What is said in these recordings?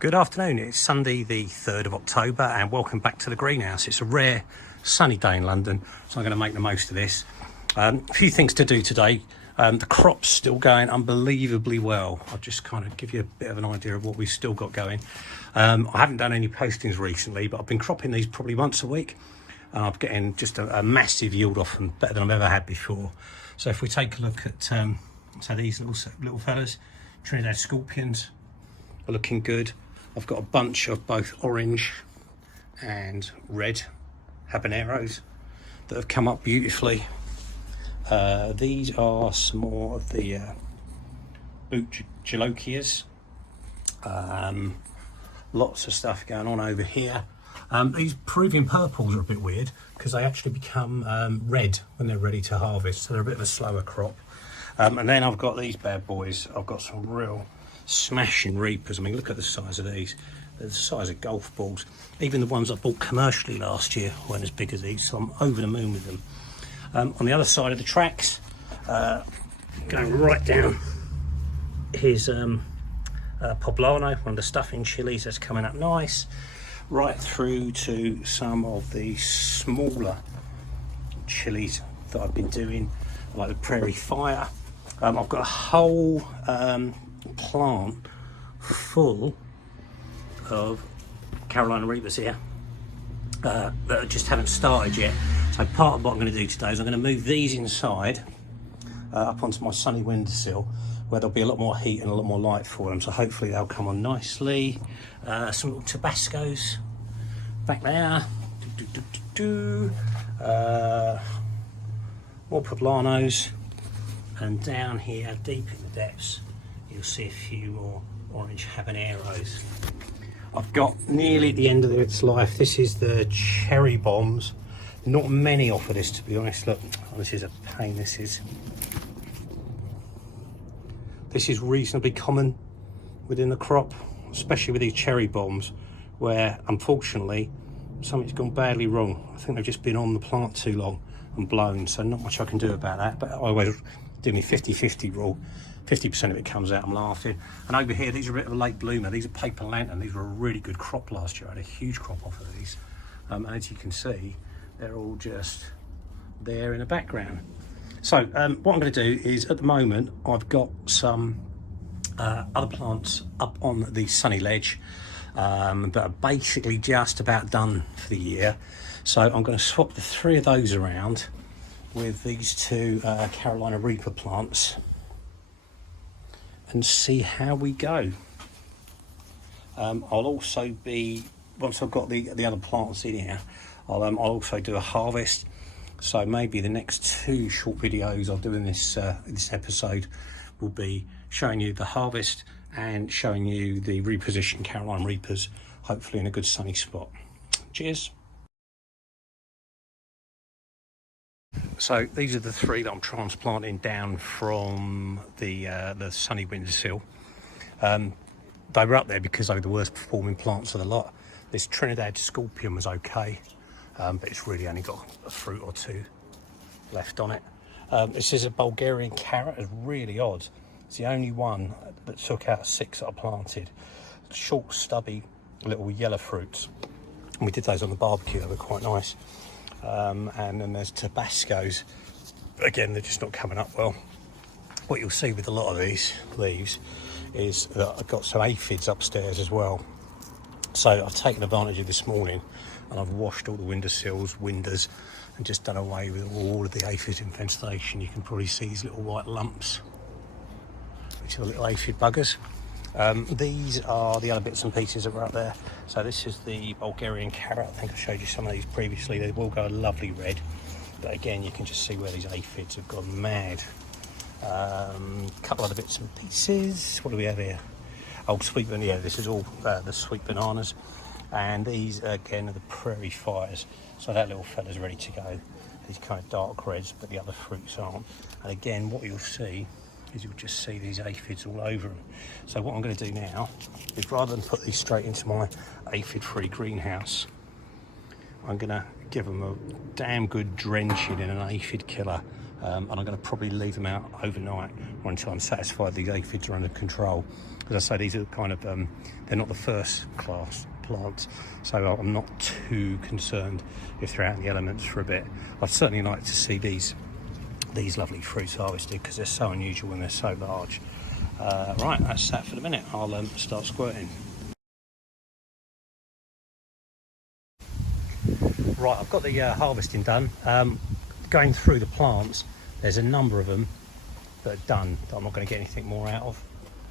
Good afternoon, it's Sunday the 3rd of October and welcome back to the greenhouse. It's a rare sunny day in London, so I'm going to make the most of this. A few things to do today. The crop's still going unbelievably well. I'll just kind of give you a bit of an idea of what we've still got going. I haven't done any postings recently, but I've been cropping these probably once a week and I'm getting just a massive yield off them, better than I've ever had before. So if we take a look at so these little fellas, Trinidad scorpions are looking good. I've got a bunch of both orange and red habaneros that have come up beautifully. These are some more of the boot jalokias. Lots of stuff going on over here. These Peruvian purples are a bit weird because they actually become red when they're ready to harvest, so they're a bit of a slower crop. And then I've got these bad boys. I've got some real smashing reapers. I mean, look at the size of these. They're the size of golf balls. Even the ones I bought commercially last year weren't as big as these, so I'm over the moon with them. On the other side of the tracks, going right down, here's poblano, one of the stuffing chilies that's coming up nice, right through to some of the smaller chilies that I've been doing, like the prairie fire. I've got a whole plant full of Carolina Reapers here that just haven't started yet. So part of what I'm going to do today is I'm going to move these inside up onto my sunny windowsill where there'll be a lot more heat and a lot more light for them, so hopefully they'll come on nicely. Some little Tabascos back there, more poblanos, and down here deep in the depths you'll see a few more orange habaneros. I've got nearly at the end of its life. This is the cherry bombs. Not many offer this, to be honest. Look, oh, this is a pain. This is reasonably common within the crop, especially with these cherry bombs, where unfortunately something's gone badly wrong. I think they've just been on the plant too long and blown, so not much I can do about that. But I always do my 50-50 rule. 50% of it comes out, I'm laughing. And over here, these are a bit of a late bloomer. These are paper lantern. These were a really good crop last year. I had a huge crop off of these. And as you can see, they're all just there in the background. So what I'm going to do is, at the moment, I've got some other plants up on the sunny ledge that are basically just about done for the year. So I'm going to swap the 3 of those around with these 2 Carolina Reaper plants and see how we go. I'll also be, once I've got the other plants in here, I'll also do a harvest. So maybe the next 2 short videos I'll do in this episode will be showing you the harvest and showing you the repositioned Carolina Reapers, hopefully in a good sunny spot. Cheers. So these are the 3 that I'm transplanting down from the sunny windowsill. They were up there because they were the worst performing plants of the lot. This Trinidad scorpion was okay, but it's really only got a fruit or 2 left on it. This is a Bulgarian carrot. It's really odd. It's the only one that took out 6 that I planted. Short, stubby, little yellow fruits. And we did those on the barbecue. They were quite nice. And then there's Tabascos. Again, they're just not coming up well. What you'll see with a lot of these leaves is that I've got some aphids upstairs as well. So I've taken advantage of this morning and I've washed all the windowsills, windows, and just done away with all of the aphid infestation. You can probably see these little white lumps, which are little aphid buggers. These are the other bits and pieces that were up there. So this is the Bulgarian carrot. I think I showed you some of these previously. They will go a lovely red, but again you can just see where these aphids have gone mad. Couple other bits and pieces. What do we have here? Oh, sweet banana. Yeah, this is all the sweet bananas, and these again are the prairie fires. So that little fella's ready to go. These kind of dark reds, but the other fruits aren't. And again, what you'll see is you'll just see these aphids all over them. So what I'm going to do now is, rather than put these straight into my aphid-free greenhouse, I'm going to give them a damn good drenching in an aphid killer and I'm going to probably leave them out overnight or until I'm satisfied these aphids are under control. As I say, these are kind of they're not the first class plants, so I'm not too concerned if they're out in the elements for a bit. I'd certainly like to see these lovely fruits harvested because they're so unusual and they're so large. Right, that's that for the minute. I'll start squirting. Right, I've got the harvesting done. Going through the plants, there's a number of them that are done that I'm not going to get anything more out of.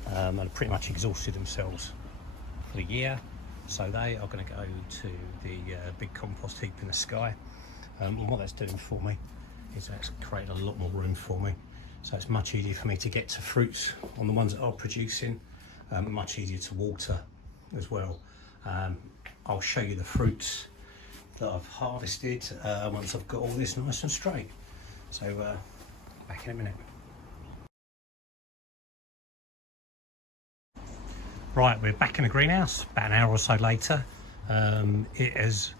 And pretty much exhausted themselves for the year. So they are going to go to the big compost heap in the sky. And what that's doing for me is that's creating a lot more room for me. So it's much easier for me to get to fruits on the ones that are producing, much easier to water as well. I'll show you the fruits that I've harvested once I've got all this nice and straight. So back in a minute. Right, we're back in the greenhouse about an hour or so later. It has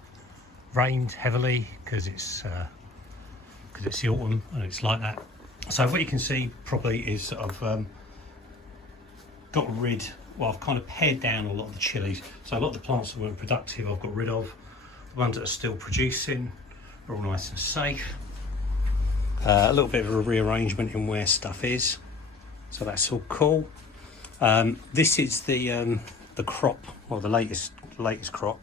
rained heavily because it's the autumn and it's like that. So what you can see probably is I've got rid, well, I've kind of pared down a lot of the chilies. So a lot of the plants that weren't productive I've got rid of. The ones that are still producing are all nice and safe. A little bit of a rearrangement in where stuff is, so that's all cool. This is the crop, or the latest crop.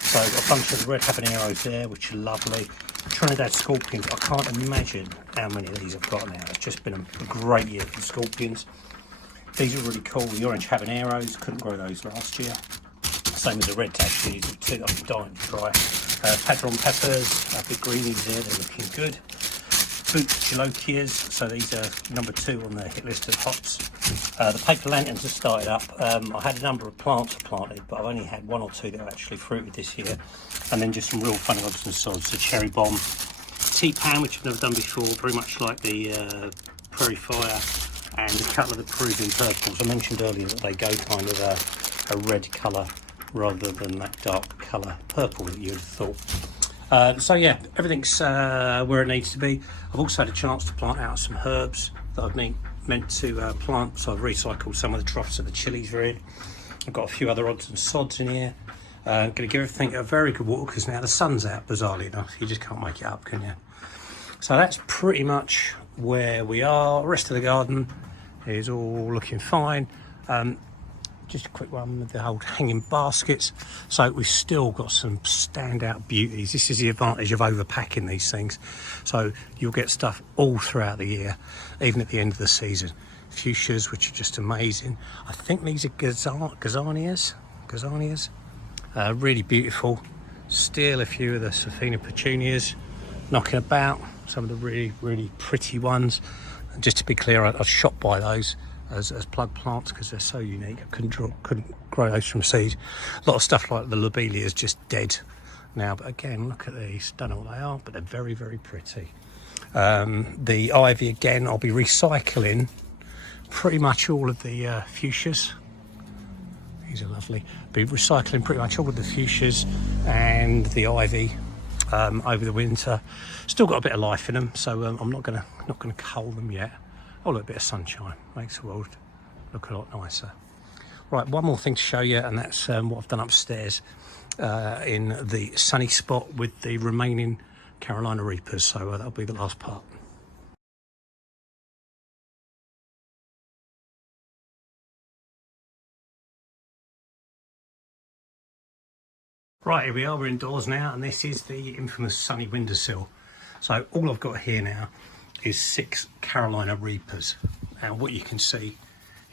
So I've got a bunch of red habaneros there, which are lovely. Trinidad scorpions, I can't imagine how many of these I've got now. It's just been a great year for the scorpions. These are really cool. The orange habaneros, couldn't grow those last year. Same as the red actually, these are two that I'm dying to try. Padron peppers, big greenies there, they're looking good. Boot Chilokias, so these are number 2 on the hit list of hots. The paper lanterns have started up. I had a number of plants planted, but I've only had 1 or 2 that have actually fruited this year. And then just some real funny odds and sods. So cherry bomb, tea pan, which I've never done before, very much like the prairie fire, and a couple of the Peruvian purples. I mentioned earlier that they go kind of a red colour rather than that dark colour purple that you'd have thought. So yeah, everything's where it needs to be. I've also had a chance to plant out some herbs that I've meant to plant, so I've recycled some of the troughs that the chilies are in. I've got a few other odds and sods in here. I'm going to give everything a very good water because now the sun's out, bizarrely enough. You just can't make it up, can you? So that's pretty much where we are. The rest of the garden is all looking fine. Just a quick one with the old hanging baskets. So we've still got some standout beauties. This is the advantage of overpacking these things. So you'll get stuff all throughout the year, even at the end of the season. Fuchsias, which are just amazing. I think these are gazanias. Really beautiful. Still a few of the Safina petunias knocking about. Some of the really, really pretty ones. And just to be clear, I shot by those as plug plants because they're so unique. I couldn't grow those from seed. A lot of stuff like the lobelia is just dead now, but again, look at these. Don't know what they are, but they're very, very pretty. The ivy, again, I'll be recycling pretty much all of the fuchsias. These are lovely. Be recycling pretty much all of the fuchsias and the ivy over the winter. Still got a bit of life in them, so I'm not gonna cull them yet. Oh, look, a bit of sunshine makes the world look a lot nicer. Right, one more thing to show you, and that's what I've done upstairs in the sunny spot with the remaining Carolina Reapers. So that'll be the last part. Right, here we are, we're indoors now, and this is the infamous sunny windowsill. So all I've got here now is 6 Carolina Reapers. And what you can see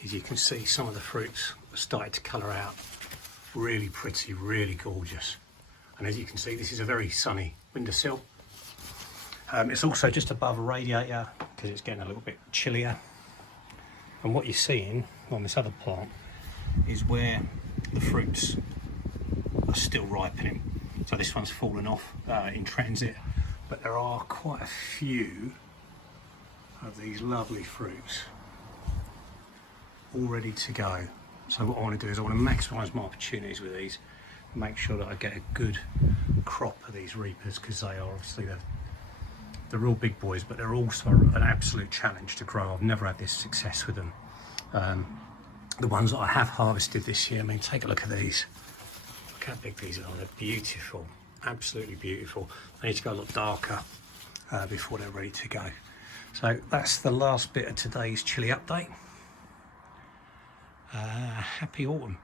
is some of the fruits started to colour out. Really pretty, really gorgeous. And as you can see, this is a very sunny windowsill. It's also just above a radiator because it's getting a little bit chillier. And what you're seeing on this other plant is where the fruits are still ripening. So this one's fallen off in transit, but there are quite a few of these lovely fruits all ready to go. So what I want to do is I want to maximise my opportunities with these, make sure that I get a good crop of these Reapers, because they are obviously the real big boys, but they're also an absolute challenge to grow. I've never had this success with them. The ones that I have harvested this year, I mean, take a look at these. Look how big these are. They're beautiful, absolutely beautiful. They need to go a lot darker before they're ready to go. So that's the last bit of today's chili update. Happy autumn.